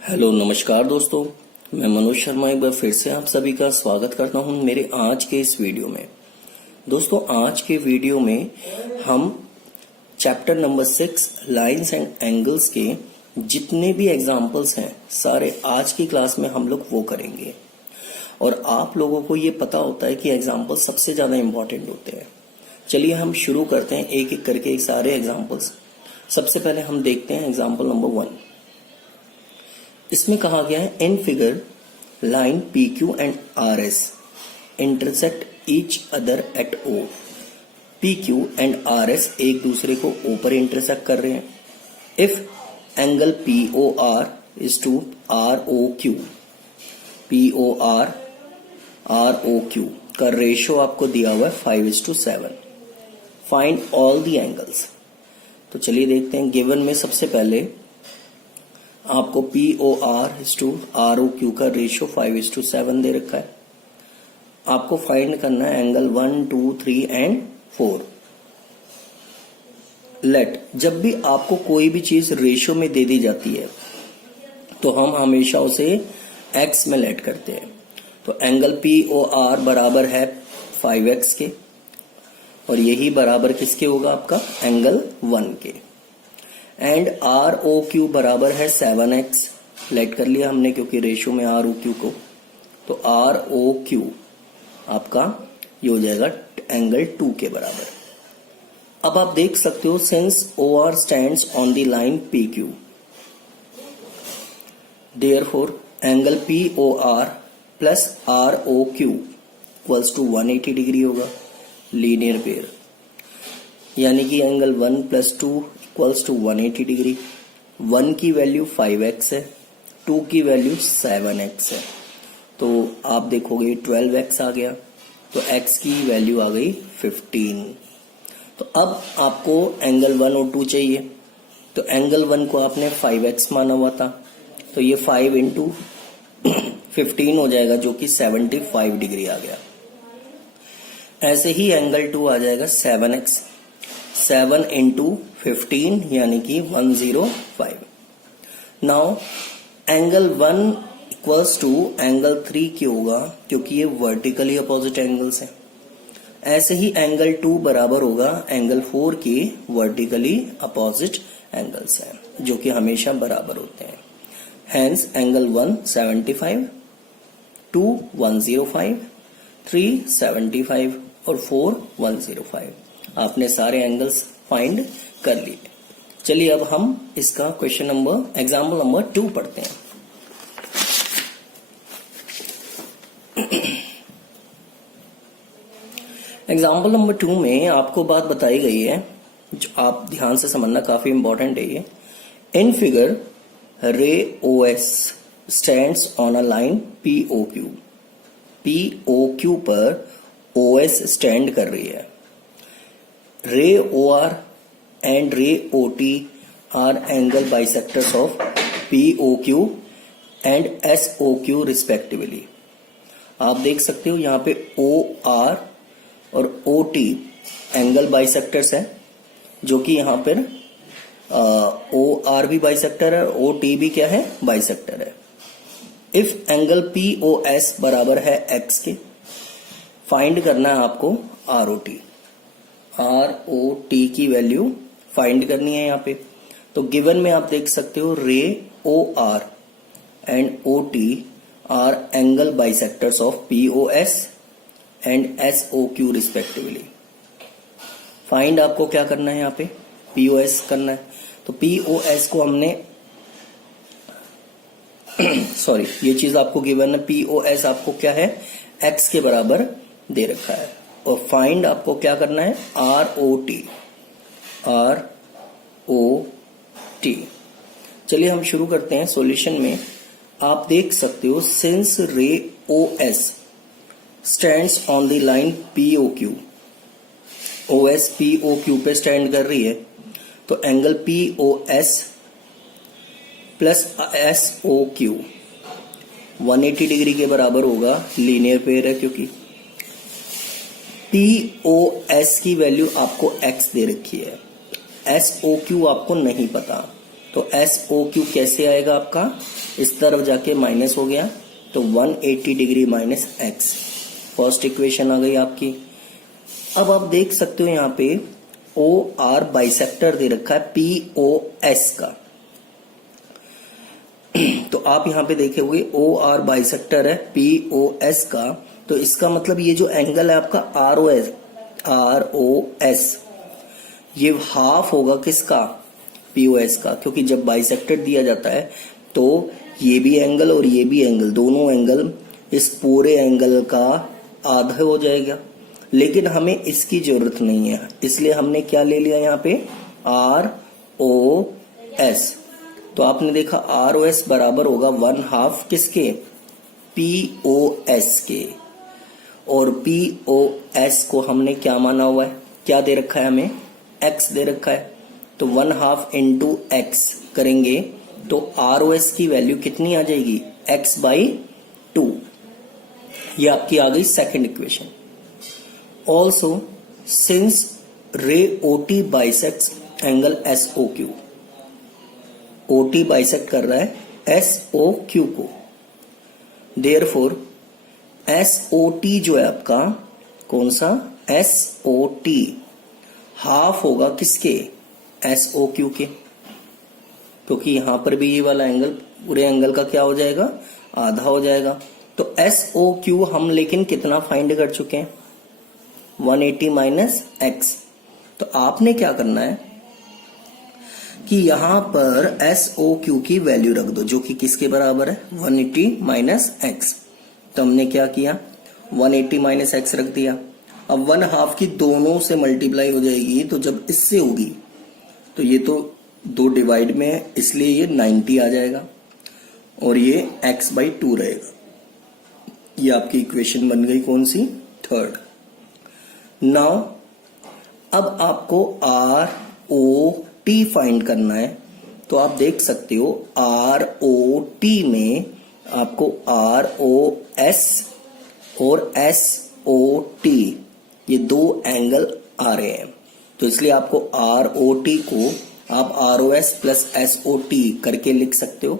Hello नमस्कार दोस्तों, मैं मनोज शर्मा एक बार फिर से आप सभी का स्वागत करता हूं मेरे आज के इस वीडियो में। दोस्तों आज के वीडियो में हम chapter number 6 lines and angles के जितने भी एग्जाम्पल्स हैं सारे आज की क्लास में हम लोग वो करेंगे। और आप लोगों को ये पता होता है कि एग्जाम्पल सबसे ज्यादा इंपॉर्टेंट होते हैं। चलिए हम शुरू करते हैं एक एक करके सारे एग्जाम्पल्स। सबसे पहले हम देखते हैं एग्जाम्पल नंबर 1। इसमें कहा गया है in figure line P Q and R S intersect each other at O. P Q and R S एक दूसरे को ओ पर इंटरसेक्ट कर रहे हैं। If angle P O R is to R O Q, P O R O Q का ratio आपको दिया हुआ है 5:7। Find all the angles. तो चलिए देखते हैं। गिवन में सबसे पहले आपको P O R to R O Q का रेशियो 5:7 दे रखा है। आपको फाइंड करना है एंगल 1, 2, 3 एंड 4। लेट, जब भी आपको कोई भी चीज रेशियो में दे दी जाती है तो हम हमेशा उसे एक्स में लेट करते हैं। तो एंगल पी ओ आर बराबर है 5x के, और यही बराबर किसके होगा आपका एंगल 1 के। एंड आर ओ क्यू बराबर है 7x, लेट कर लिया हमने क्योंकि रेशियो में आर ओ क्यू को। तो आर ओ क्यू आपका ये हो जाएगा एंगल 2 के बराबर। अब आप देख सकते हो since O R stands on the line P Q, therefore angle P O R plus R O Q equals to 180 degree होगा, लीनियर पेयर। यानी कि एंगल 1 + 2 इक्वल्स टू 180 डिग्री। 1 की वैल्यू 5x है, 2 की वैल्यू 7x है। तो आप देखोगे 12x आ गया, तो x की वैल्यू आ गई 15। तो अब आपको एंगल 1 और 2 चाहिए। तो एंगल 1 को आपने 5x माना हुआ था, तो ये 5 × 15 हो जाएगा जो कि 75 डिग्री आ गया। ऐसे ही एंगल 2 आ जाएगा 7x, 7 × 15 यानी कि 105। Now angle 1 equals to angle 3 क्यों होगा, क्योंकि ये वर्टिकली अपोजिट एंगल्स हैं। ऐसे ही एंगल 2 बराबर होगा एंगल 4 के वर्टिकली अपोजिट एंगल्स हैं, जो कि हमेशा बराबर होते हैं। हेंस एंगल 1 75, 2 105, 3 75 और 4 105। आपने सारे एंगल्स फाइंड कर लिए। चलिए अब हम इसका एग्जाम्पल नंबर 2 पढ़ते हैं। एग्जाम्पल नंबर 2 में आपको बात बताई गई है जो आप ध्यान से समझना, काफी इंपॉर्टेंट है ये। In figure ray O S stands on a line P O Q. P O Q पर ओ एस स्टैंड कर रही है। Ray O R and ray OT are angle bisectors of POQ and SOQ respectively। आप देख सकते हो यहाँ पे OR और OT एंगल बाइसेक्टर्स है, जो कि यहाँ पर OR भी बाइसेक्टर है, OT भी क्या है बाइसेक्टर है। इफ एंगल POS बराबर है x के, फाइंड करना है आपको ROT की वैल्यू फाइंड करनी है यहाँ पे। तो गिवन में आप देख सकते हो ray O R and O T are angle bisectors of P O S and S O Q respectively. Find आपको क्या करना है यहाँ पे पी ओ एस करना है। तो पी ओ एस को हमने सॉरी ये चीज आपको गिवन है। पी ओ एस आपको क्या है एक्स के बराबर दे रखा है। और फाइंड आपको क्या करना है आर ओ टी। चलिए हम शुरू करते हैं सॉल्यूशन में। आप देख सकते हो since ray O S stands on the line P O Q, O S P O Q पे स्टैंड कर रही है, तो angle P O S plus S O Q 180 degree के बराबर होगा, लीनियर पेयर है क्योंकि पी ओ एस की वैल्यू आपको एक्स दे रखी है, एस ओ क्यू आपको नहीं पता। तो SOQ कैसे आएगा आपका, इस तरफ जाके माइनस हो गया, तो 180 degree minus x। First equation आ गई आपकी। अब आप देख सकते हो यहाँ पे OR बाइसेक्टर दे रखा है POS का। तो आप यहाँ पे देखे हुए OR बाइसेक्टर है POS का, तो इसका मतलब ये जो एंगल है आपका ROS, ये हाफ होगा किसका, POS का, क्योंकि जब बाइसेक्टर दिया जाता है तो ये भी एंगल और ये भी एंगल, दोनों एंगल इस पूरे एंगल का आधा हो जाएगा। लेकिन हमें इसकी जरूरत नहीं है, इसलिए हमने क्या ले लिया यहाँ पे ROS। तो आपने देखा ROS बराबर होगा 1/2 किसके, POS के। और POS को हमने क्या माना हुआ है, क्या दे रखा है हमें, x दे रखा है। तो 1/2 इंटू x करेंगे तो ROS की वैल्यू कितनी आ जाएगी, x/2। ये आपकी आ गई सेकंड इक्वेशन। ऑल्सो सिंस रे OT bisects angle SOQ, OT bisect कर रहा है SOQ को, देयरफॉर SOT जो है आपका, कौन सा, SOT हाफ होगा किसके, SOQ के, क्योंकि यहां पर भी ये वाला एंगल पूरे एंगल का क्या हो जाएगा, आधा हो जाएगा। तो SOQ हम लेकिन कितना फाइंड कर चुके हैं, 180 माइनस x। तो आपने क्या करना है कि यहां पर SOQ की वैल्यू रख दो, जो कि किसके बराबर है, 180 माइनस x। तो हमने क्या किया, 180 माइनस x रख दिया। अब 1/2 की दोनों से मल्टीप्लाई हो जाएगी, तो जब इससे होगी तो ये तो 2 डिवाइड में है, इसलिए ये 90 आ जाएगा और ये x/2 रहेगा। ये आपकी इक्वेशन बन गई कौन सी, थर्ड। नाउ अब आपको ROT फाइंड करना है। तो आप देख सकते हो ROT में आपको ROS और SOT ये 2 एंगल आ रहे हैं, तो इसलिए आपको ROT को आप ROS प्लस SOT करके लिख सकते हो,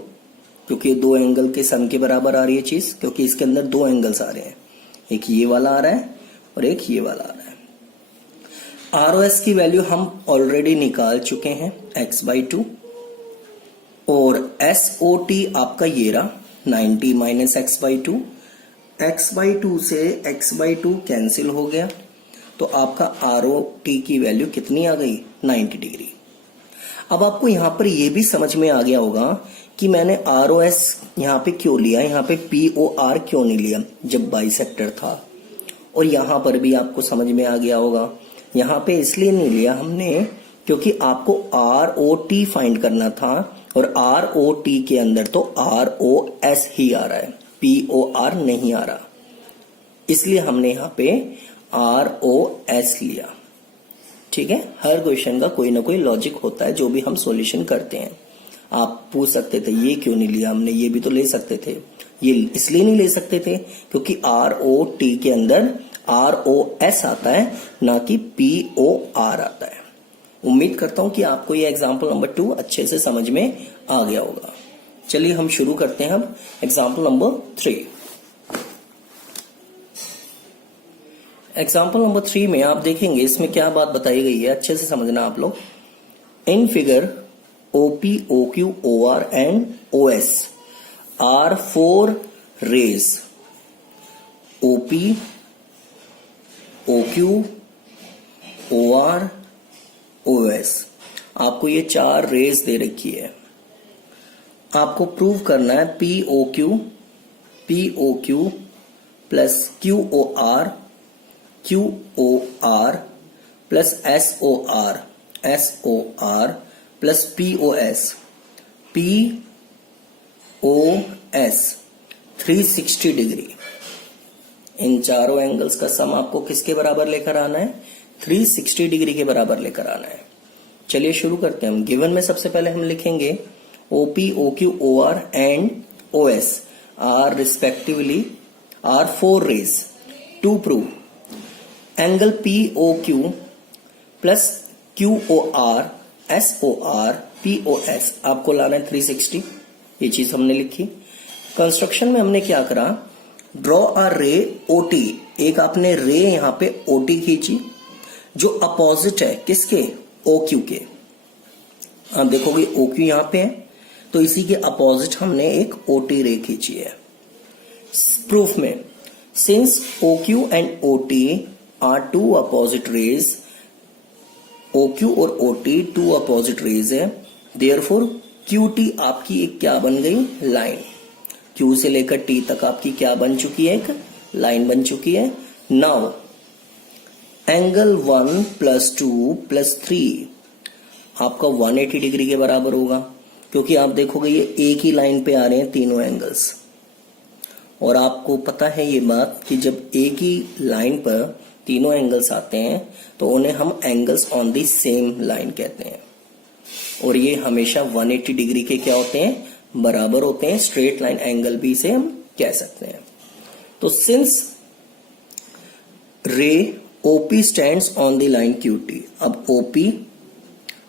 क्योंकि 2 एंगल के सम के बराबर आ रही है चीज, क्योंकि इसके अंदर 2 एंगल्स आ रहे हैं, एक ये वाला आ रहा है और एक ये वाला आ रहा है। ROS की वैल्यू हम ऑलरेडी निकाल चुके हैं x/2, और SOT आपका ये रहा 90 माइनस x/2। x/2 से x/2 कैंसिल हो गया, तो आपका ROT की वैल्यू कितनी आ गई, 90 डिग्री। अब आपको यहां पर यह भी समझ में आ गया होगा कि मैंने ROS यहां पे क्यों लिया, यहां पे POR क्यों नहीं लिया जब बाइसेक्टर था। और यहां पर भी आपको समझ में आ गया होगा, यहां पे इसलिए नहीं लिया हमने क्योंकि आपको ROT फाइंड करना था, और ROT के अंदर तो ROS ही आ रहा है, POR नहीं आ रहा, इसलिए हमने यहां पे ROS लिया। ठीक है, हर क्वेश्चन का कोई ना कोई लॉजिक होता है जो भी हम सॉल्यूशन करते हैं। आप पूछ सकते थे ये क्यों नहीं लिया हमने, ये भी तो ले सकते थे। ये इसलिए नहीं ले सकते थे क्योंकि ROT के अंदर ROS आता है, ना कि POR आता है। उम्मीद करता हूं कि आपको ये एग्जाम्पल नंबर 2 अच्छे से समझ में आ गया होगा। चलिए हम शुरू करते हैं अब एग्जाम्पल नंबर 3। एग्जाम्पल नंबर 3 में आप देखेंगे इसमें क्या बात बताई गई है, अच्छे से समझना आप लोग। In figure OP, OQ, OR and OS are 4 rays OP, OQ, OR, OS। आपको ये 4 रेज दे रखी है, आपको प्रूव करना है POQ plus QOR plus SOR plus POS 360 degree. इन चारों एंगल्स का सम आपको किसके बराबर लेकर आना है, 360 डिग्री के बराबर लेकर आना है। चलिए शुरू करते हैं हम। गिवन में सबसे पहले हम लिखेंगे OP, OQ, OR and OS are respectively are 4 rays to prove angle POQ plus QOR SOR POS आपको लाना है 360, ये चीज हमने लिखी। कंस्ट्रक्शन में हमने क्या करा, ड्रॉ अ रे OT, एक आपने रे यहां पे OT खींची जो अपोजिट है किसके, OQ के। आप देखोगे OQ यहां पे है, तो इसी के अपोजिट हमने एक OT रे खींची है। प्रूफ में, since OQ and OT are two opposite rays, OQ और OT टू अपोजिट रेज है, देयरफॉर QT आपकी एक क्या बन गई, लाइन। Q से लेकर T तक आपकी क्या बन चुकी है, एक लाइन बन चुकी है। नाउ एंगल 1 + 2 + 3 आपका 180 डिग्री के बराबर होगा, क्योंकि आप देखोगे ये एक ही लाइन पे आ रहे हैं तीनों एंगल्स। और आपको पता है ये बात कि जब एक ही लाइन पर तीनों एंगल्स आते हैं तो उन्हें हम angles on the same line कहते हैं, और ये हमेशा 180 डिग्री के क्या होते हैं, बराबर होते हैं। स्ट्रेट लाइन एंगल भी इसे हम कह सकते हैं। तो सिंस रे OP stands on the line QT, अब OP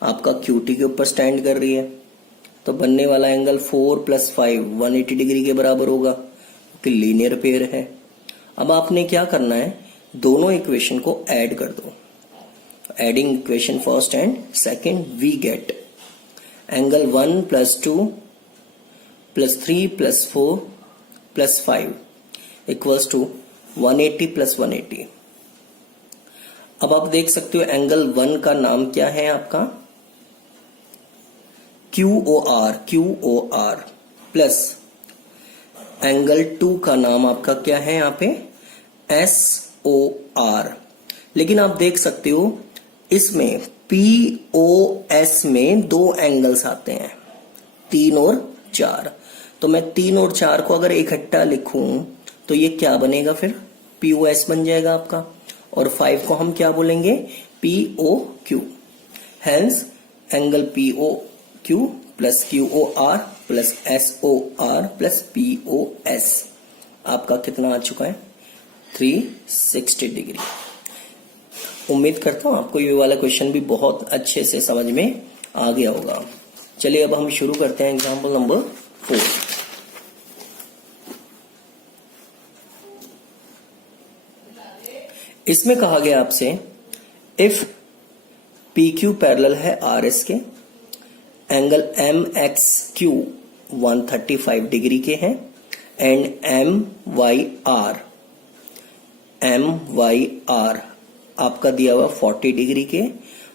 आपका QT के ऊपर स्टैंड कर रही है, तो बनने वाला एंगल 4 + 5 180 डिग्री के बराबर होगा, कि लीनियर पेयर है। अब आपने क्या करना है, दोनों इक्वेशन को ऐड कर दो। Adding equation first and second, we get angle 1 + 2 + 3 + 4 + 5 equals to 180 + 180। अब आप देख सकते हो एंगल 1 का नाम क्या है आपका, QOR प्लस एंगल 2 का नाम आपका क्या है यहाँ पे, SOR। लेकिन आप देख सकते हो इसमें POS में दो एंगल्स आते हैं, 3 और 4। तो मैं 3 और 4 को अगर इकट्ठा लिखूं तो ये क्या बनेगा, फिर POS बन जाएगा आपका, और 5 को हम क्या बोलेंगे, POQ। Hence angle POQ plus QOR plus SOR plus POS आपका कितना आ चुका है, 360 डिग्री। उम्मीद करता हूं आपको ये वाला क्वेश्चन भी बहुत अच्छे से समझ में आ गया होगा। चलिए अब हम शुरू करते हैं एग्जाम्पल नंबर 4। इसमें कहा गया आपसे, इफ PQ पैरेलल है RS के, एंगल MXQ 135 डिग्री के हैं, एंड MYR आपका दिया हुआ 40 डिग्री के।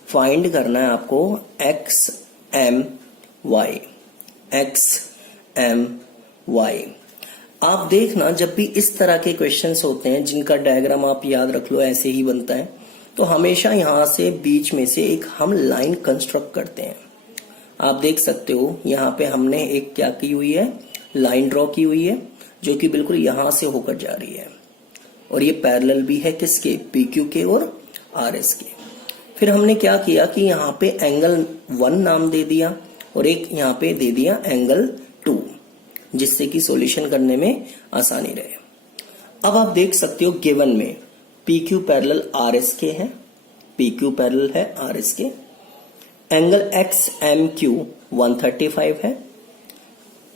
फाइंड करना है आपको XMY। आप देखना जब भी इस तरह के क्वेश्चंस होते हैं जिनका डायग्राम आप याद रख लो ऐसे ही बनता है, तो हमेशा यहां से बीच में से एक हम लाइन कंस्ट्रक्ट करते हैं। आप देख सकते हो यहाँ पे हमने एक क्या की हुई है, लाइन ड्रॉ की हुई है, जो कि बिल्कुल यहां से होकर जा रही है, और ये पैरेलल भी है किसके, PQ के और RS के। फिर हमने क्या किया कि यहाँ पे एंगल 1 नाम दे दिया और एक यहाँ पे दे दिया एंगल 2, जिससे कि सॉल्यूशन करने में आसानी रहे। अब आप देख सकते हो गिवन में PQ पैरेलल RS के है, PQ पैरेलल है RS के, एंगल XMQ 135 है,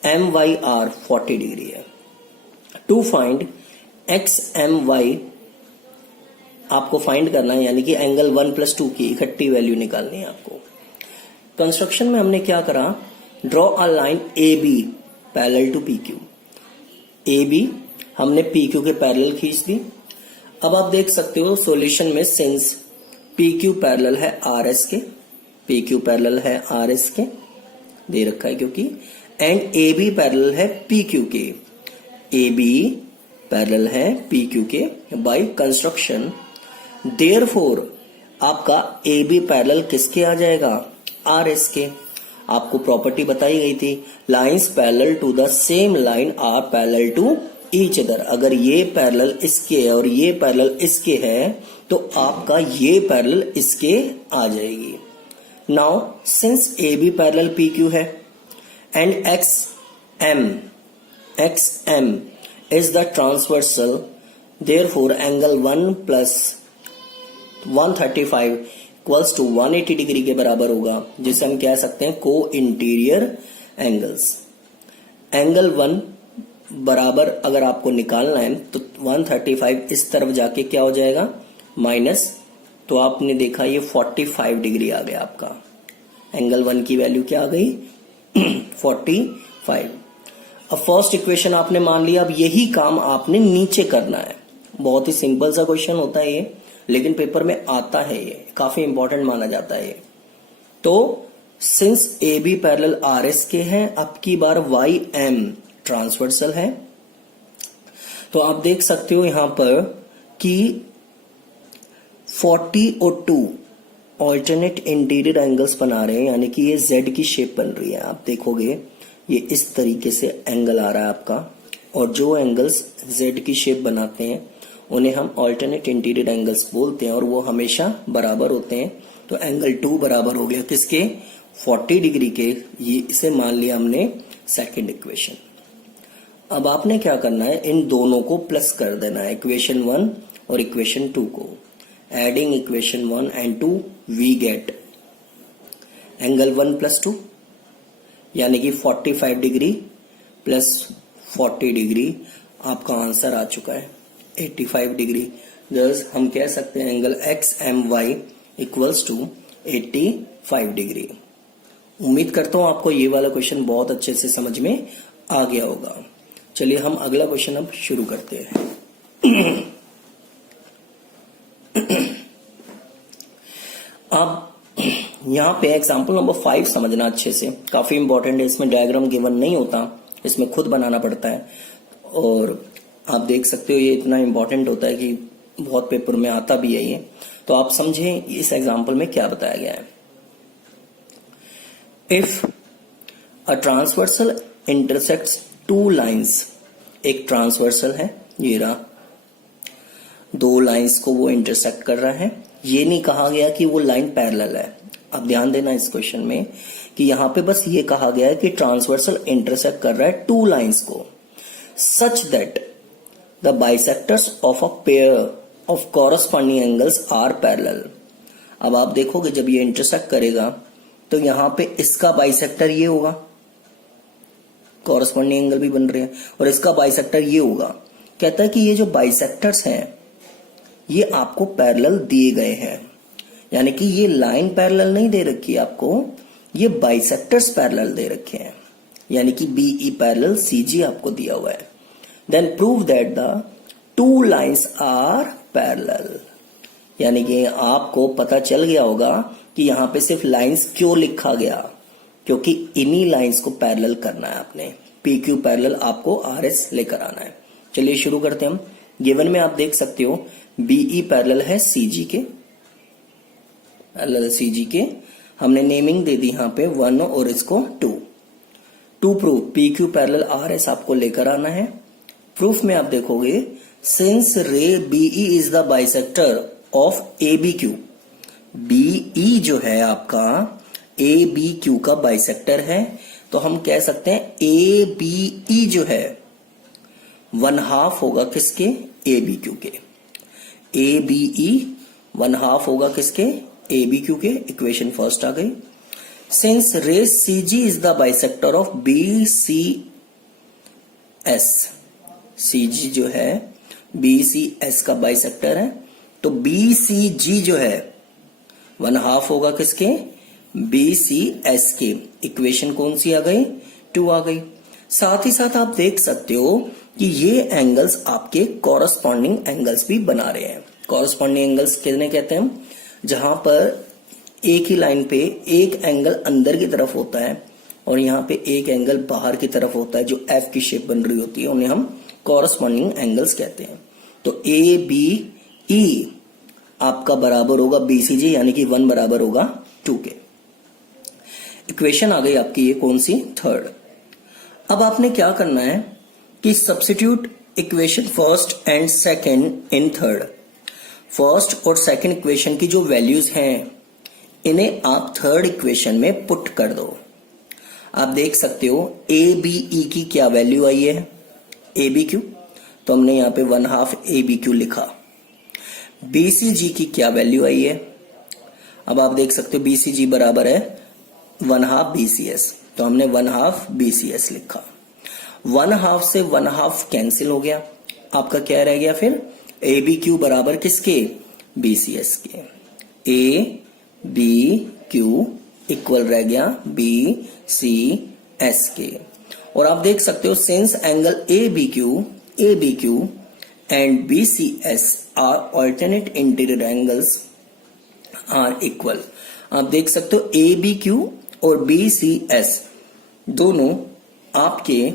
MYR 40 डिग्री है। टू फाइंड XMY आपको फाइंड करना है, यानी कि एंगल 1 + 2 की इकट्ठी वैल्यू निकालनी है आपको। कंस्ट्रक्शन में हमने क्या करा, draw a line AB parallel to PQ। AB हमने PQ के पैरेलल खींच दी। अब आप देख सकते हो सॉल्यूशन में, सिंस PQ पैरेलल है RS के, PQ पैरेलल है RS के दे रखा है क्योंकि, एंड AB पैरेलल है PQ के, AB पैरेलल है PQ के बाय कंस्ट्रक्शन। देयरफॉर आपका AB पैरेलल किसके आ जाएगा, RS के। आपको प्रॉपर्टी बताई गई थी, lines parallel to the same line are parallel to each other. अगर ये पैरेलल इसके और ये पैरेलल इसके है तो आपका ये पैरेलल इसके आ जाएगी। Now since AB parallel PQ है and XM is the transversal, therefore angle 1 + 135 equals to 180 degree के बराबर होगा, जिसे हम कह सकते हैं को इंटीरियर एंगल्स। एंगल 1 बराबर अगर आपको निकालना है तो 135 इस तरफ जाके क्या हो जाएगा माइनस, तो आपने देखा ये 45 डिग्री आ गया आपका। एंगल 1 की वैल्यू क्या आ गई 45। अब फर्स्ट इक्वेशन आपने मान लिया, अब यही काम आपने नीचे करना है। बहुत ही सिंपल सा क्वेश्चन होता है ये, लेकिन पेपर में आता है, ये काफी इंपॉर्टेंट माना जाता है ये। तो since A B parallel R S के हैं, अब की बार वाई एम ट्रांसवर्सल है, तो आप देख सकते हो यहां पर कि 40 और 2 ऑल्टरनेट इंटीरियर एंगल्स बना रहे हैं, यानी कि ये जेड की शेप बन रही है। आप देखोगे ये इस तरीके से एंगल आ रहा है आपका, और जो एंगल्स जेड की शेप बनाते हैं उन्हें हम ऑल्टरनेट इंटीरियर एंगल्स बोलते हैं, और वो हमेशा बराबर होते हैं। तो एंगल 2 बराबर हो गया किसके 40 डिग्री के, ये इसे मान लिया हमने सेकंड इक्वेशन। अब आपने क्या करना है, इन दोनों को प्लस कर देना है, इक्वेशन 1 और इक्वेशन 2 को। Adding equation 1 and 2 we get angle 1 plus 2 यानी कि 45 डिग्री प्लस 40 डिग्री, आपका आंसर आ चुका है 85 डिग्री। दस हम कह सकते हैं angle X M Y equals to 85 degree. उम्मीद करता हूं आपको ये वाला क्वेश्चन बहुत अच्छे से समझ में आ गया होगा। चलिए हम अगला क्वेश्चन अब शुरू करते हैं। अब यहां पे एग्जांपल नंबर 5 समझना अच्छे से, काफी इंपॉर्टेंट है। इसमें डायग्राम गिवन नहीं होता, इसमें खुद बनाना पड़ता है, और आप देख सकते हो ये इतना इंपॉर्टेंट होता है कि बहुत पेपर में आता भी है ये। तो आप समझें इस एग्जांपल में क्या बताया गया है। If a transversal intersects 2 lines, एक ट्रांसवर्सल है ये रहा, 2 लाइंस को वो इंटरसेक्ट कर रहा है। ये नहीं कहा गया कि वो लाइन पैरेलल है। अब ध्यान देना इस क्वेश्चन में कि यहां पे बस ये कहा गया है कि ट्रांसवर्सल इंटरसेक्ट कर रहा है 2 लाइंस को, such that the bisectors of a pair of corresponding angles are parallel. अब आप देखोगे जब ये इंटरसेक्ट करेगा तो यहां पे इसका बाइसेक्टर ये होगा, कॉरस्पॉन्डिंग एंगल भी बन रहे हैं, और इसका बाइसेक्टर ये होगा। कहता है कि ये जो बाइसेक्टर्स हैं ये आपको पैरेलल दिए गए हैं, यानी कि ये लाइन पैरेलल नहीं दे रखी है आपको, ये बाइसेक्टर्स पैरेलल दे रखे हैं, यानी कि बीई पैरेलल सीजी आपको दिया हुआ है। Then prove that the 2 lines are parallel, यानी कि आपको पता चल गया होगा कि यहां पे सिर्फ लाइंस क्यों लिखा गया, क्योंकि इन्हीं लाइंस को पैरेलल करना है आपने। पी क्यू पैरेलल आपको आर एस लेकर आना है। चलिए शुरू करते हैं हम। गिवन में आप देख सकते हो बीई पैरेलल है सीजी के, पैरेलल सीजी के, हमने नेमिंग दे दी यहां पे 1 और इसको 2। To proof P Q parallel R S आपको लेकर आना है। प्रूफ में आप देखोगे since ray BE is the bisector of A B Q, BE जो है आपका ए बी क्यू का बाइसेक्टर है, तो हम कह सकते हैं ए बी ई जो है 1/2 होगा किसके ए बी क्यू के, ए बी ई 1/2 होगा किसके ए बी क्यू के। इक्वेशन फर्स्ट आ गई। Since ray C G is the bisector of B C S, C G जो है बी सी एस का बाइसेक्टर है, तो बी सी जी जो है 1/2 होगा किसके बी सी एस के। इक्वेशन कौन सी आ गई 2 आ गई। साथ ही साथ आप देख सकते हो कि ये एंगल्स आपके कॉरस्पॉन्डिंग एंगल्स भी बना रहे हैं। कॉरस्पॉन्डिंग एंगल्स कितने कहते हैं हम, जहां पर एक ही लाइन पे एक एंगल अंदर की तरफ होता है और यहाँ पे एक एंगल बाहर की तरफ होता है, जो एफ की शेप बन रही होती है, उन्हें हम कॉरस्पॉन्डिंग एंगल्स कहते हैं। तो ए बी ई आपका बराबर होगा बी सी जी, यानी कि 1 बराबर होगा 2 के। इक्वेशन आ गई आपकी ये कौन सी थर्ड। अब आपने क्या करना है कि substitute equation first and second in third. First और सेकंड इक्वेशन की जो वैल्यूज हैं इन्हें आप थर्ड इक्वेशन में पुट कर दो। आप देख सकते हो ए बी ई की क्या वैल्यू आई है ए बी क्यू, तो हमने यहां पे 1/2 ए बी क्यू लिखा। बी सी जी की क्या वैल्यू आई है, अब आप देख सकते हो BCG बराबर है 1/2 BCS, तो हमने 1/2 BCS लिखा। 1/2 से 1/2 कैंसिल हो गया, आपका क्या रह गया फिर ABQ बराबर किसके, BCS के। ABQ इक्वल रह गया BCS के। और आप देख सकते हो since angle ABQ and BCS are alternate interior angles are equal. आप देख सकते हो ABQ और BCS दोनों आपके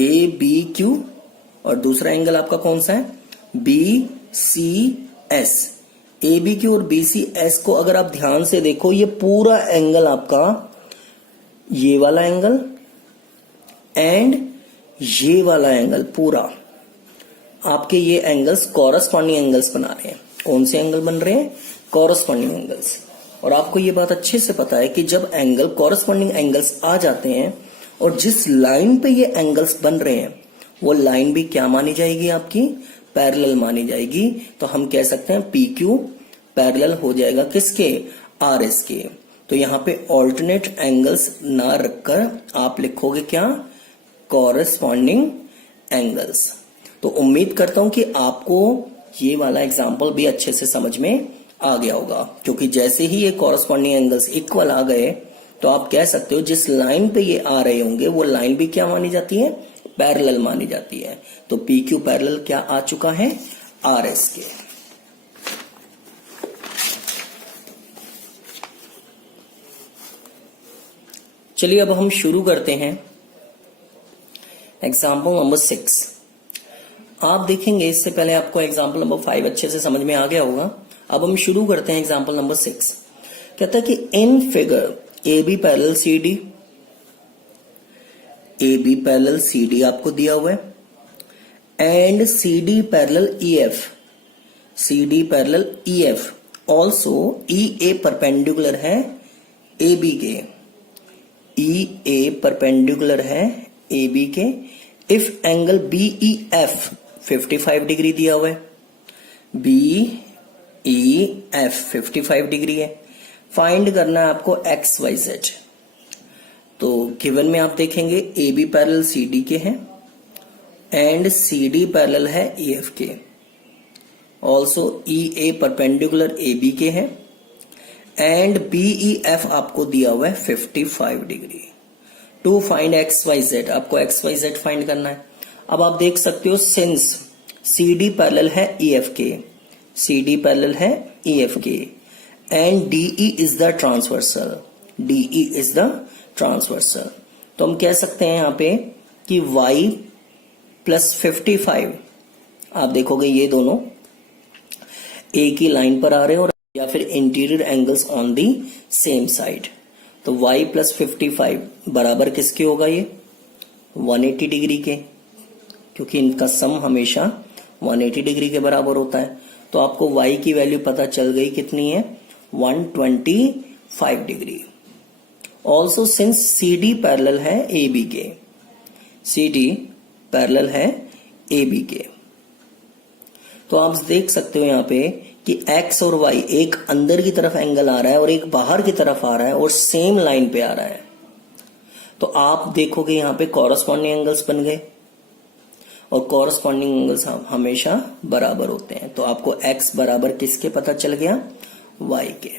ABQ और दूसरा एंगल आपका कौन सा है, BCS। ABQ और BCS को अगर आप ध्यान से देखो, ये पूरा एंगल आपका, ये वाला एंगल एंड ये वाला एंगल, पूरा आपके ये एंगल्स कॉरस्पॉन्डिंग एंगल्स बना रहे हैं। कौन से एंगल बन रहे हैं, कॉरस्पॉन्डिंग एंगल्स। और आपको ये बात अच्छे से पता है कि जब एंगल कॉरस्पॉन्डिंग एंगल्स आ जाते हैं और जिस लाइन पे ये एंगल्स बन रहे हैं वो लाइन भी क्या मानी जाएगी, आपकी पैरेलल मानी जाएगी। तो हम कह सकते हैं PQ पैरेलल हो जाएगा किसके, RS के। तो यहां पे ऑल्टरनेट एंगल्स ना रखकर आप लिखोगे क्या, कॉरस्पॉन्डिंग एंगल्स। तो उम्मीद करता हूं कि आपको ये वाला एग्जाम्पल भी अच्छे से समझ में आ गया होगा, क्योंकि जैसे ही ये कॉरस्पॉन्डिंग एंगल्स इक्वल आ गए तो आप कह सकते हो जिस लाइन पे ये आ रहे होंगे वो लाइन भी क्या मानी जाती है, पैरेलल मानी जाती है। तो PQ पैरेलल क्या आ चुका है, RS के। चलिए अब हम शुरू करते हैं एग्जाम्पल नंबर 6। आप देखेंगे इससे पहले आपको एग्जाम्पल नंबर 5 अच्छे से समझ में आ गया होगा। अब हम शुरू करते हैं एग्जाम्पल नंबर 6। कहता है कि in figure AB parallel CD, AB parallel CD आपको दिया हुआ है and CD parallel EF, CD parallel EF also EA perpendicular है AB के, EA परपेंडिकुलर है AB के। इफ एंगल BEF 55 डिग्री दिया हुआ है, BEF 55 डिग्री है, फाइंड करना है आपको XYZ। तो गिवन में आप देखेंगे AB पैरेलल CD के हैं एंड CD पैरेलल है EF के, ऑल्सो EA परपेंडिकुलर AB के हैं एंड BEF आपको दिया हुआ है 55 डिग्री। टू फाइंड XYZ, आपको XYZ फाइंड करना है। अब आप देख सकते हो सिंस CD पैरेलल है EF के, CD पैरेलल है EF के and DE is the transversal, DE is the transversal. तो हम कह सकते हैं यहां पे कि Y प्लस 55, आप देखोगे ये दोनों एक ही लाइन पर आ रहे हैं और या फिर interior angles on the same side. तो Y प्लस 55 बराबर किसके होगा, ये 180 डिग्री के, क्योंकि इनका सम हमेशा 180 डिग्री के बराबर होता है। तो आपको Y की वैल्यू पता चल गई कितनी है, 125 degree. Also since CD parallel है AB के, CD पैरेलल है AB के, तो आप देख सकते हो यहाँ पे कि X और Y एक अंदर की तरफ एंगल आ रहा है और एक बाहर की तरफ आ रहा है और सेम लाइन पे आ रहा है। तो आप देखोगे यहाँ पे कॉरस्पॉन्डिंग एंगल्स बन गए और कॉरस्पॉन्डिंग एंगल्स हमेशा बराबर होते हैं। तो आपको X बराबर किसके पता चल गया, Y के।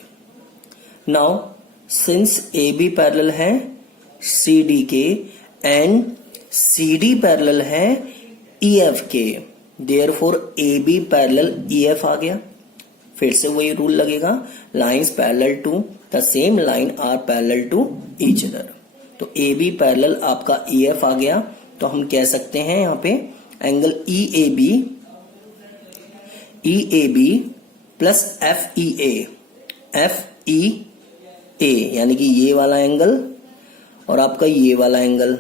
नाउ सिंस AB पैरेलल है CD के एंड CD पैरेलल है EF के, देयरफॉर AB पैरेलल EF आ गया। फिर से वही रूल लगेगा, lines parallel to the same line are parallel to each other. तो AB पैरेलल आपका EF आ गया। तो हम कह सकते हैं यहाँ पे एंगल EAB प्लस FEA यानी कि ये वाला एंगल और आपका ये वाला angle,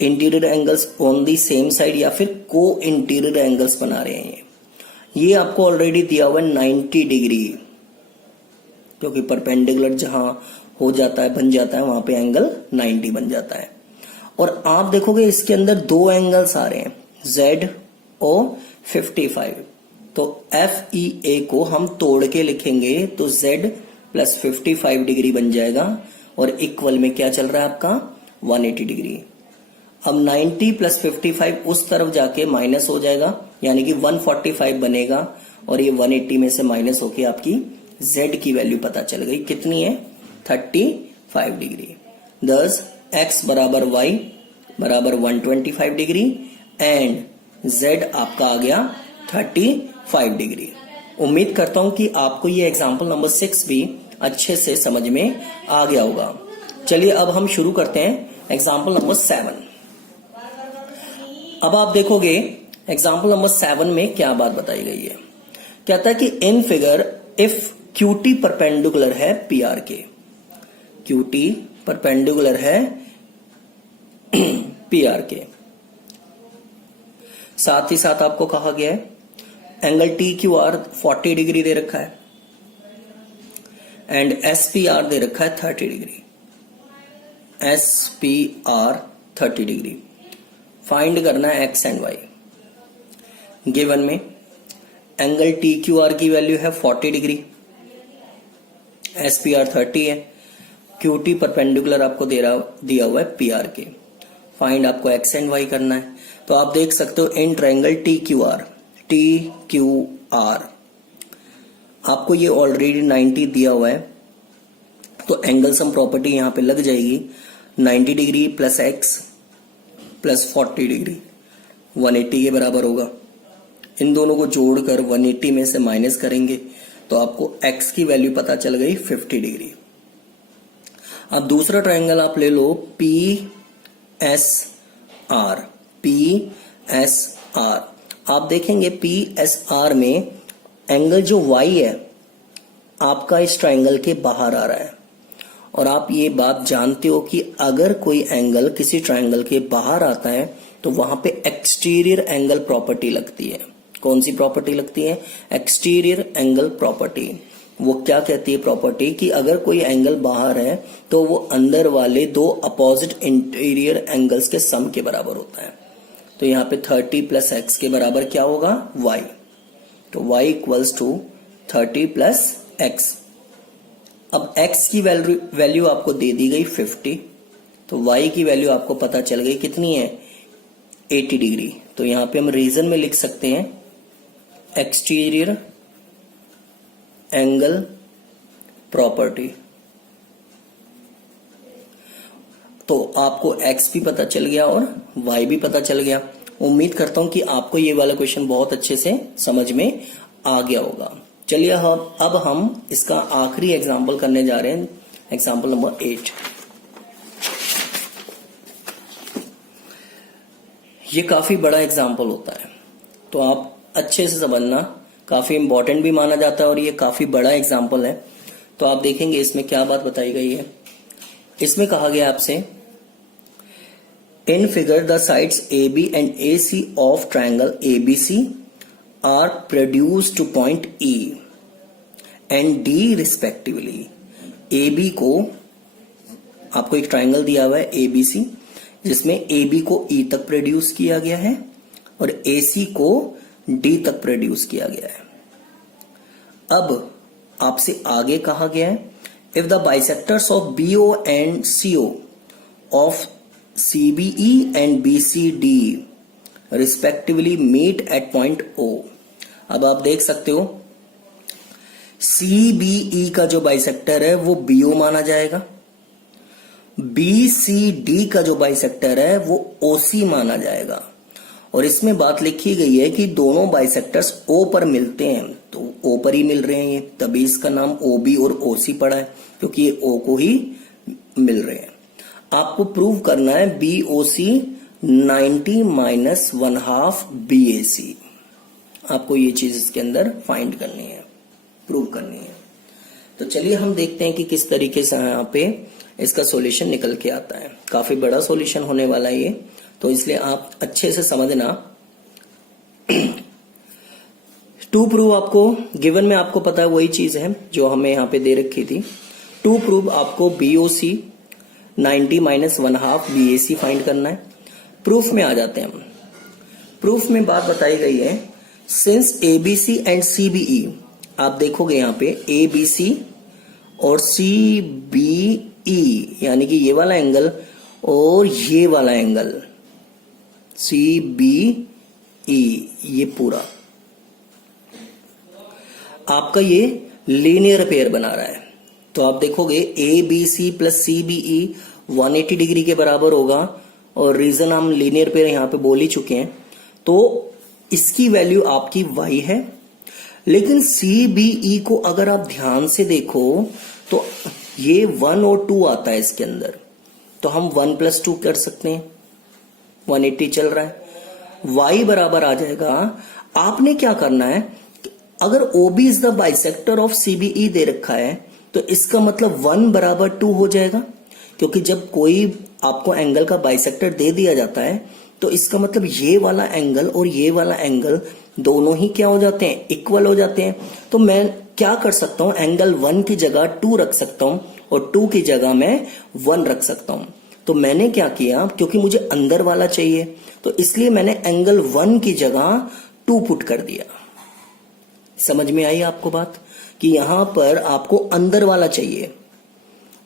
interior angles on the same side या फिर को इंटीरियर एंगल्स बना रहे हैं। ये आपको ऑलरेडी दिया हुआ है 90 डिग्री, क्योंकि परपेंडिकुलर जहां हो जाता है बन जाता है वहां पे एंगल 90 बन जाता है। और आप देखोगे इसके अंदर दो एंगल्स आ रहे हैं Z और 55। तो FEA को हम तोड़ के लिखेंगे तो Z प्लस 55 डिग्री बन जाएगा और इक्वल में क्या चल रहा है आपका 180 डिग्री। अब 90 प्लस 55 उस तरफ जाके माइनस हो जाएगा यानी कि 145 बनेगा और ये 180 में से माइनस होके आपकी z की वैल्यू पता चल गई कितनी है 35 डिग्री। thus x बराबर y बराबर 125 डिग्री एंड z आपका आ गया 35 डिग्री। उम्मीद करता हूं कि आपको ये एग्जाम्पल नंबर 6 भी अच्छे से समझ में आ गया होगा। चलिए अब हम शुरू करते हैं एग्जाम्पल नंबर 7। अब आप देखोगे एग्जाम्पल नंबर 7 में क्या बात बताई गई है। कहता है कि in figure if QT perpendicular है PR के, QT परपेंडिकुलर है PR के, साथ ही साथ आपको कहा गया है एंगल TQR 40 डिग्री दे रखा है एंड SPR दे रखा है 30 डिग्री, SPR 30 डिग्री। फाइंड करना है x एंड y। गिवन में एंगल TQR की वैल्यू है 40 डिग्री, SPR 30 है, QT परपेंडिकुलर आपको दिया हुआ है PR के। फाइंड आपको x एंड y करना है। तो आप देख सकते हो इन ट्रायंगल TQR आपको ये ऑलरेडी 90 दिया हुआ है तो एंगल सम प्रॉपर्टी यहां पे लग जाएगी 90 degree plus x plus 40 degree 180 के बराबर होगा। इन दोनों को जोड़कर 180 में से माइनस करेंगे तो आपको x की वैल्यू पता चल गई 50 डिग्री। अब दूसरा ट्रायंगल आप ले लो PSR। आप देखेंगे PSR में एंगल जो y है आपका इस ट्रायंगल के बाहर आ रहा है और आप ये बात जानते हो कि अगर कोई एंगल किसी ट्रायंगल के बाहर आता है तो वहां पे एक्सटीरियर एंगल प्रॉपर्टी लगती है। कौन सी प्रॉपर्टी लगती है? Exterior angle property. वो क्या कहती है प्रॉपर्टी कि अगर कोई एंगल बाहर है तो वो अंदर वाले दो अपोजिट इंटीरियर एंगल्स के सम के बराबर होता है। तो यहाँ पे 30 प्लस एक्स के बराबर क्या होगा? y। तो y equals to 30 plus x. अब x की वैल्यू आपको दे दी गई 50 तो y की वैल्यू आपको पता चल गई कितनी है 80 डिग्री। तो यहां पे हम रीजन में लिख सकते हैं एक्सटीरियर एंगल प्रॉपर्टी। तो आपको x भी पता चल गया और y भी पता चल गया। उम्मीद करता हूं कि आपको ये वाला क्वेश्चन बहुत अच्छे से समझ में आ गया होगा। चलिए अब हम इसका आखिरी एग्जाम्पल करने जा रहे हैं, एग्जाम्पल नंबर 8। ये काफी बड़ा एग्जाम्पल होता है तो आप अच्छे से समझना, काफी इंपॉर्टेंट भी माना जाता है और ये काफी बड़ा एग्जाम्पल है। तो आप देखेंगे इसमें क्या बात बताई गई है। इसमें कहा गया आपसे in figure the sides AB and AC of triangle ABC are produce to point E and D respectively. AB को आपको एक ट्रायंगल दिया हुआ है ABC जिसमें AB को E तक प्रोड्यूस किया गया है और AC को D तक प्रोड्यूस किया गया है। अब आपसे आगे कहा गया है if the bisectors of BO and CO of CBE and BCD respectively meet at point O। अब आप देख सकते हो CBE का जो बाइसेक्टर है वो BO माना जाएगा, BCD का जो बाइसेक्टर है वो OC माना जाएगा। और इसमें बात लिखी गई है कि दोनों बाइसेक्टर्स O पर मिलते हैं तो O पर ही मिल रहे हैं, ये तभी इसका नाम OB और OC पड़ा है क्योंकि ये O को ही मिल रहे हैं। आपको प्रूव करना है BOC 90 माइनस 1/2 BAC। आपको ये चीज इसके अंदर फाइंड करनी है, प्रूव करनी है। तो चलिए हम देखते हैं कि किस तरीके से यहाँ पे इसका सॉल्यूशन निकल के आता है। काफी बड़ा सॉल्यूशन होने वाला है ये, तो इसलिए आप अच्छे से समझना। टू प्रूव आपको गिवन में आपको पता है वही चीज है जो हमें यहाँ पे दे रखी थी। टू प्रूव आपको BOC 90 माइनस 1/2 BAC फाइंड करना है। प्रूफ में आ जाते हैं हम। प्रूफ में बात बताई गई है सिंस ABC एंड CBE, आप देखोगे यहाँ पे ABC और CBE यानी कि ये वाला एंगल और ये वाला एंगल CBE ये पूरा आपका ये लीनियर पेयर बना रहा है। तो आप देखोगे ABC प्लस CBE 180 डिग्री के बराबर होगा और रीजन हम लीनियर पेयर यहां पे बोल ही चुके हैं। तो इसकी वैल्यू आपकी y है, लेकिन CBE को अगर आप ध्यान से देखो तो ये 1 और 2 आता है इसके अंदर, तो हम 1 प्लस 2 कर सकते हैं, 180 चल रहा है, y बराबर आ जाएगा। आपने क्या करना है, अगर OB is the bisector of CBE दे रखा है तो इसका मतलब 1 बराबर 2 हो जाएगा, क्योंकि जब कोई आपको एंगल का बाइसेक्टर दे दिया जाता है तो इसका मतलब ये वाला एंगल और ये वाला एंगल दोनों ही क्या हो जाते हैं, इक्वल हो जाते हैं। तो मैं क्या कर सकता हूं, एंगल 1 की जगह 2 रख सकता हूं और 2 की जगह मैं 1 रख सकता हूं। तो मैंने क्या किया, क्योंकि मुझे अंदर वाला चाहिए तो इसलिए मैंने एंगल 1 की जगह 2 पुट कर दिया। समझ में आई आपको बात, कि यहां पर आपको अंदर वाला चाहिए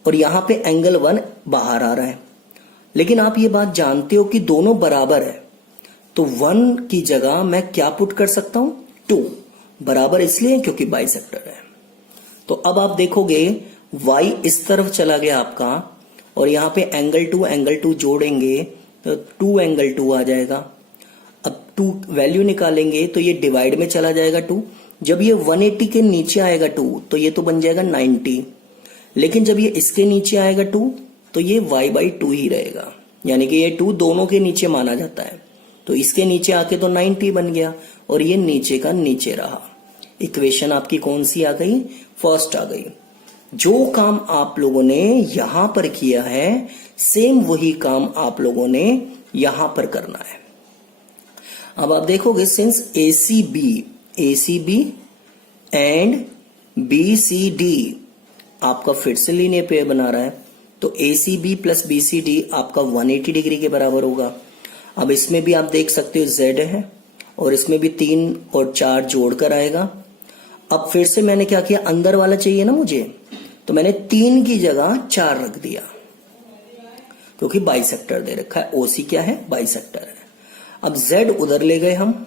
और यहां पे एंगल 1 बाहर आ रहा है, लेकिन आप ये बात जानते हो कि दोनों बराबर है, तो 1 की जगह मैं क्या पुट कर सकता हूं, 2। बराबर इसलिए क्योंकि बाइसेक्टर है। तो अब आप देखोगे y इस तरफ चला गया आपका और यहां पे एंगल 2 जोड़ेंगे तो 2 एंगल 2 आ जाएगा। अब 2 वैल्यू निकालेंगे तो ये डिवाइड में चला जाएगा 2। जब ये 180 के नीचे आएगा 2 तो ये तो बन जाएगा 90, लेकिन जब ये इसके नीचे आएगा 2 तो ये y/2 ही रहेगा, यानी कि ये 2 दोनों के नीचे माना जाता है। तो इसके नीचे आके तो 90 बन गया और ये नीचे का नीचे रहा। इक्वेशन आपकी कौन सी आ गई, फर्स्ट आ गई। जो काम आप लोगों ने यहां पर किया है सेम वही काम आप लोगों ने यहां पर करना है। अब आप देखोगे सिंस ACB एंड BCD आपका फिर से लीनियर पेयर बना रहा है, तो ACB प्लस BCD आपका 180 डिग्री के बराबर होगा। अब इसमें भी आप देख सकते हो Z है और इसमें भी 3 और 4 जोड़कर आएगा। अब फिर से मैंने क्या किया, अंदर वाला चाहिए ना मुझे, तो मैंने 3 की जगह 4 रख दिया, क्योंकि बाइसेक्टर दे रखा है। OC क्या है, बाइसेक्टर है। अब Z उधर ले गए हम,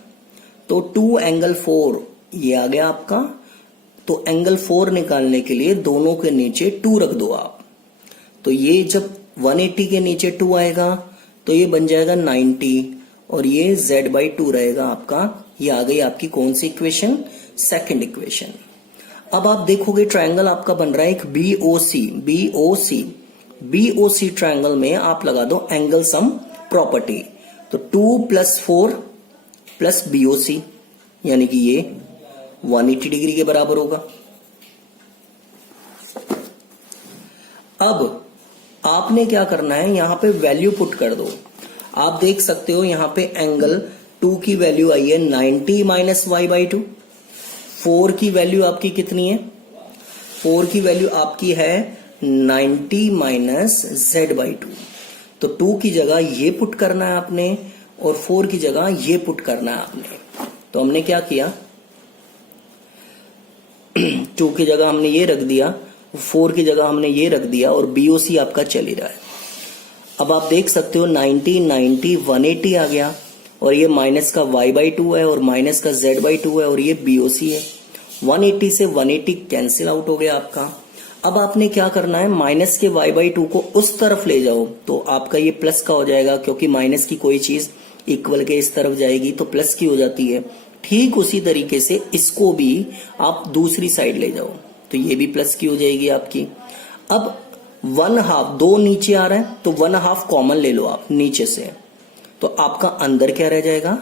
तो 2 एंगल 4 ये आ गया आपका। तो एंगल 4 निकालने के लिए दोनों के नीचे 2 रख दो आप। तो ये जब 180 के नीचे 2 आएगा तो ये बन जाएगा 90 और ये Z/2 रहेगा आपका। ये आ गई आपकी कौन सी इक्वेशन, सेकंड इक्वेशन। अब आप देखोगे ट्रायंगल आपका बन रहा है एक BOC ट्रायंगल में आप लगा दो एंगल सम प्रॉपर्टी। तो 2 + 4 + BOC यानी कि ये 180 डिग्री के बराबर होगा। अब आपने क्या करना है, यहां पे वैल्यू पुट कर दो। आप देख सकते हो यहां पे एंगल 2 की वैल्यू आई है 90 - y/2। 4 की वैल्यू आपकी कितनी है, 4 की वैल्यू आपकी है 90 - z/2। तो 2 की जगह ये पुट करना है आपने और 4 की जगह ये पुट करना है आपने। तो हमने क्या किया, 2 की जगह हमने ये रख दिया, 4 की जगह हमने ये रख दिया और BOC आपका चल ही रहा है। अब आप देख सकते हो 90 90 180 आ गया और ये माइनस का y/2 है और माइनस का z/2 है और ये BOC है। 180 से 180 कैंसिल आउट हो गया आपका। अब आपने क्या करना है, माइनस के y/2 को उस तरफ ले जाओ तो आपका ये प्लस का हो जाएगा, क्योंकि माइनस की कोई चीज इक्वल के इस तरफ जाएगी तो प्लस की हो जाती है। ठीक उसी तरीके से इसको भी आप दूसरी साइड ले जाओ तो ये भी प्लस की हो जाएगी आपकी। अब 1/2 2 नीचे आ रहा है तो 1/2 कॉमन ले लो आप नीचे से, तो आपका अंदर क्या रह जाएगा,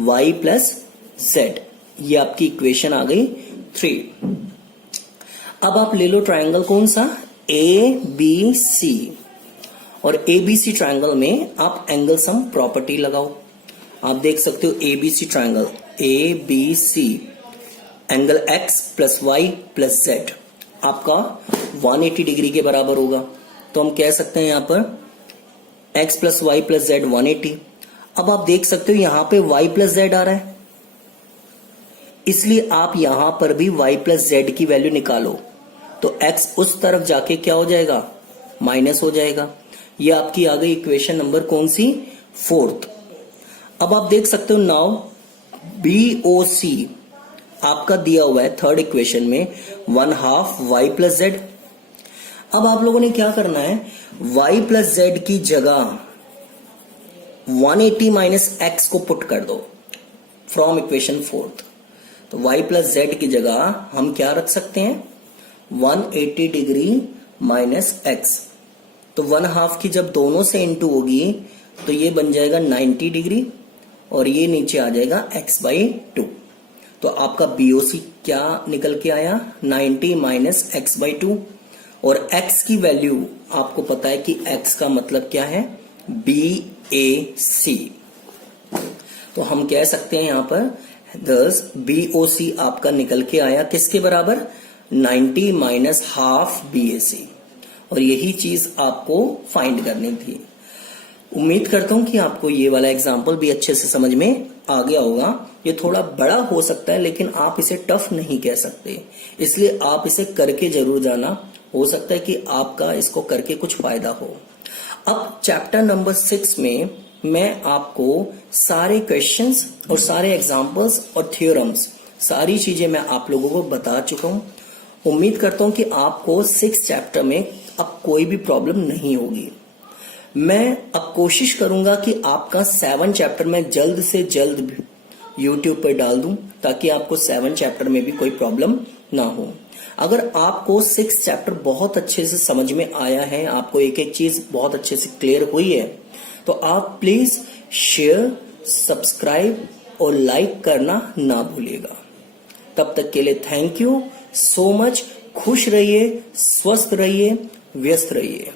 y + z। ये आपकी इक्वेशन आ गई 3। अब आप ले लो ट्रायंगल कौन सा, ABC, और ABC ट्रायंगल में आप एंगल सम प्रॉपर्टी लगाओ। आप देख सकते हो ABC triangle ABC angle x + y + z आपका 180 डिग्री के बराबर होगा। तो हम कह सकते हैं यहां पर x + y + z 180। अब आप देख सकते हो यहां पे y + z आ रहा है, इसलिए आप यहां पर भी y + z की वैल्यू निकालो तो x उस तरफ जाके क्या हो जाएगा, माइनस हो जाएगा। ये आपकी आ गई इक्वेशन नंबर कौन सी, फोर्थ। अब आप देख सकते हो नाउ BOC आपका दिया हुआ है थर्ड इक्वेशन में 1/2 y प्लस z। अब आप लोगों ने क्या करना है, y प्लस z की जगह 180 माइनस x को पुट कर दो फ्रॉम इक्वेशन फोर्थ। तो y प्लस z की जगह हम क्या रख सकते हैं, 180 डिग्री माइनस x। तो 1/2 की जब दोनों से इंटू होगी तो ये बन जाएगा 90 डिग्री और ये नीचे आ जाएगा x/2। तो आपका BOC क्या निकल के आया, 90 माइनस x/2। और x की वैल्यू आपको पता है कि x का मतलब क्या है, BAC। तो हम कह सकते हैं यहां पर दस BOC आपका निकल के आया किसके बराबर, 90 माइनस हाफ BAC। और यही चीज आपको फाइंड करनी थी। उम्मीद करता हूं कि आपको ये वाला एग्जाम्पल भी अच्छे से समझ में आ गया होगा। ये थोड़ा बड़ा हो सकता है लेकिन आप इसे टफ नहीं कह सकते, इसलिए आप इसे करके जरूर जाना। हो सकता है कि आपका इसको करके कुछ फायदा हो। अब चैप्टर नंबर 6 में मैं आपको सारे क्वेश्चंस और सारे एग्जाम्पल्स और थ्योरम्स सारी चीजें मैं आप लोगों को बता चुका हूं। उम्मीद करता हूं कि आपको 6 चैप्टर में अब कोई भी प्रॉब्लम नहीं होगी। मैं अब कोशिश करूंगा कि आपका 7 चैप्टर में जल्द से जल्द YouTube पर डाल दूं ताकि आपको 7 चैप्टर में भी कोई प्रॉब्लम ना हो। अगर आपको 6 चैप्टर बहुत अच्छे से समझ में आया है, आपको एक एक चीज बहुत अच्छे से क्लियर हुई है, तो आप प्लीज शेयर, सब्सक्राइब और लाइक करना ना भूलिएगा। तब तक के लिए थैंक यू सो मच। खुश रहिए, स्वस्थ रहिए, व्यस्त रहिए।